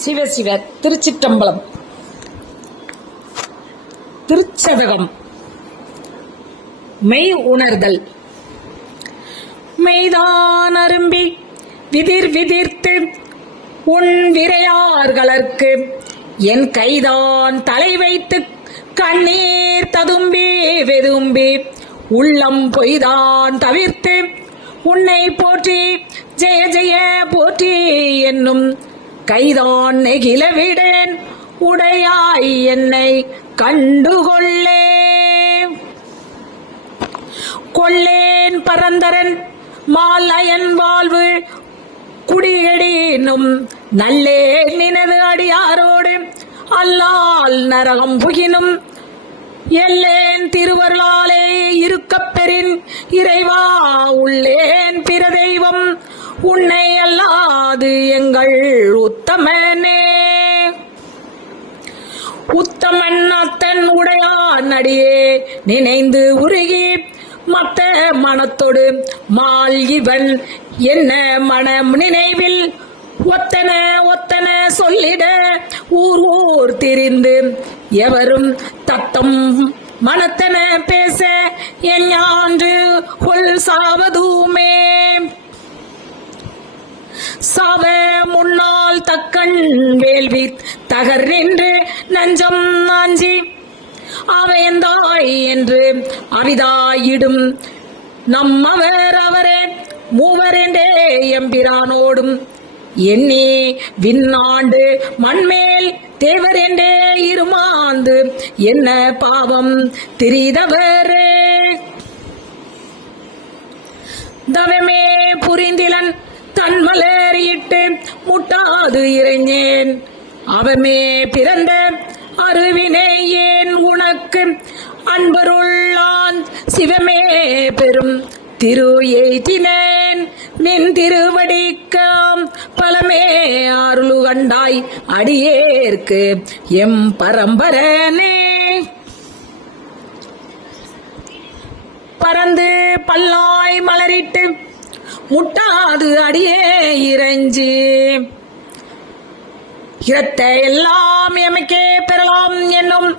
சிவ சிவ திருச்சிற்றம்பலம். திருச்சதகம் மெய் உணர்தல். மெய்தான் அரும்பி விதிர் விதிர்த்து உன் விரையார்களற்கு என் கைதான் தலை வைத்து கண்ணீர் ததும்பி வெதும்பி உள்ளம் பொய்தான் தவிர்த்து உன்னை போற்றி ஜெய ஜெய போற்றி என்னும் கைதான் நெகிழவிடேன் உடையாய் என்னை கண்டுகொள்ளே. கொள்ளேன் பரந்தரன். மாலயன் வாழ்வு குடியடினும் நல்லே நினது அடியாரோடு. அல்லால் நரகம் புகினும். எல்லேன் திருவருளாலே இருக்கப் பெறின். இறைவா உள்ளேன் பிற தெய்வம். உன்னை அல்லாது எங்கள் உத்தமனே. உத்தமன் அத்தன் உடையான் அடியே நினைந்து உருகி மத்த மனத்தொடு மால் இவன் என்ன மனம் நினைவில்? ஒத்தன ஒத்தன சொல்லிட ஊர் ஊர் திரிந்து எவரும் தத்தம் மனத்தன பேச என் ஆண்டு கொல் சாவதுமே. சாவ முன்னால் தக்கன் வேள்வி தகர் நின்று நஞ்சம் நாஞ்சி அவையந்தாய் என்று அவிதாயிடும். நம்மவர் அவரே மூவரென்றே எம்பிரானோடும். எண்ணி விண்ணாண்டு மண்மேல் தேவர் என்றே இருமாந்து என்ன பாவம் திரிதவரே? தவமே புரிந்திலன் தன்மல முட்டாது இறைஞ்சேன் அவமே பிறந்த அருவினை ஏன் உனக்கு? அன்பருள்ளான் சிவமே பெரும் திரு எய்தினேன் நின் திருவடிக்காம் பலமே அருளு கண்டாய் அடியேற்கு எம் பரம்பரனே. பறந்து பல்லாய் மலரிட்டு முட்டாது அடியே இறைஞ்சி. இரத்த எல்லாம் எமக்கே பெறலாம் என்னும்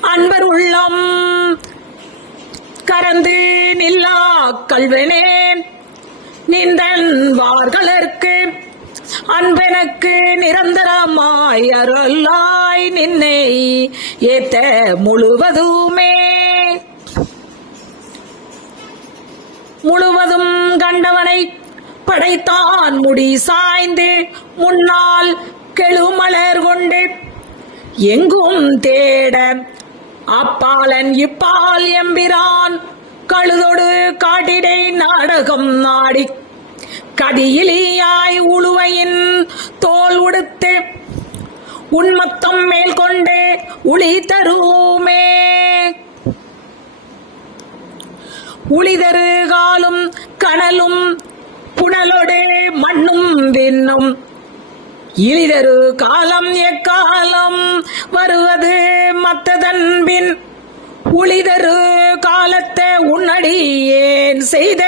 அன்பர் உள்ளம். கறந்து நில்லா கல்வனே நின்றன் வார்களற்கு அன்பெனக்கு நிரந்தரமாய் அருளாய் நின்னை ஏத்த முழுவதுமே. முழுவதும் கண்டவனை படைத்தான் முடி சாய்ந்து முன்னால் கெழுமலர் கொண்டு எங்கும் தேட. அப்பாலன் இப்பால் எம்பிரான் கழுதொடு காட்டிடை நாடகம் நாடி. கதியிலியாய் உழுவையின் தோல் உடுத்து உன்மத்தம் மேல் கொண்டு உளி தருமே. உளிதரு காலும் கனலும் புனலொடு மண்ணும் விண்ணும். இளிதரு காலம் எக்காலம் வருவது மத்ததன்பின். உளிதரு காலத்தை உன்னடி ஏன் செய்த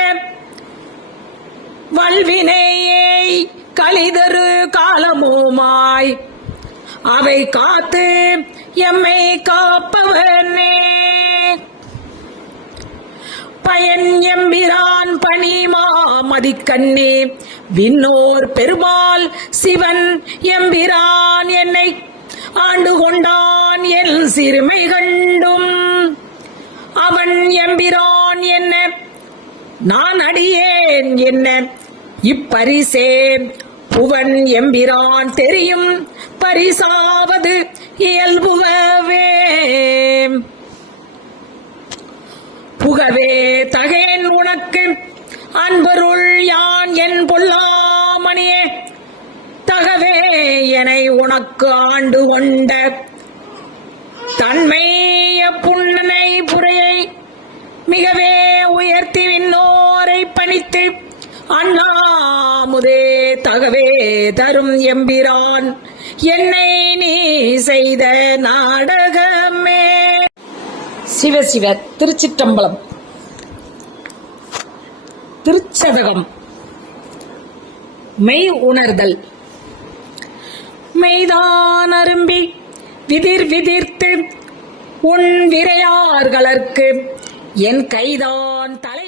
வல்வினையை கலிதரு காலமுமாய். அவை காத்து எம்மை காப்பவனே. பயன் எம்பிரான் பணி மாமதிக்கண்ணே விண்ணோர் பெருமாள் சிவன் எம்பிரான் என்னை ஆண்டு கொண்டான் என் சிறுமை கண்டும். அவன் எம்பிரான் என்ன? நான் அடியேன் என்ன? இப்பரிசே புவன் எம்பிரான் தெரியும் பரிசாவது இயல்புகவே. புகவே தகேன் உனக்கு. அன்பருள் யான் என் பொல்லாமணியே. தகவே எனை உனக்கு ஆண்டு கொண்ட. தன்மைய புன்னனை புரையை மிகவே உயர்த்தி விண்ணோரை பணித்து அண்ணாமுதே தகவே தரும் எம்பிரான். என்னை நீ செய்த நாடகமே. சிவ சிவ திருச்சிற்றம்பலம். திருச்சதகம் மெய் உணர்தல். மெய்தான் அரும்பி விதிர் விதிர்த்து உன் விரையார்களற்கு என் கைதான் தலை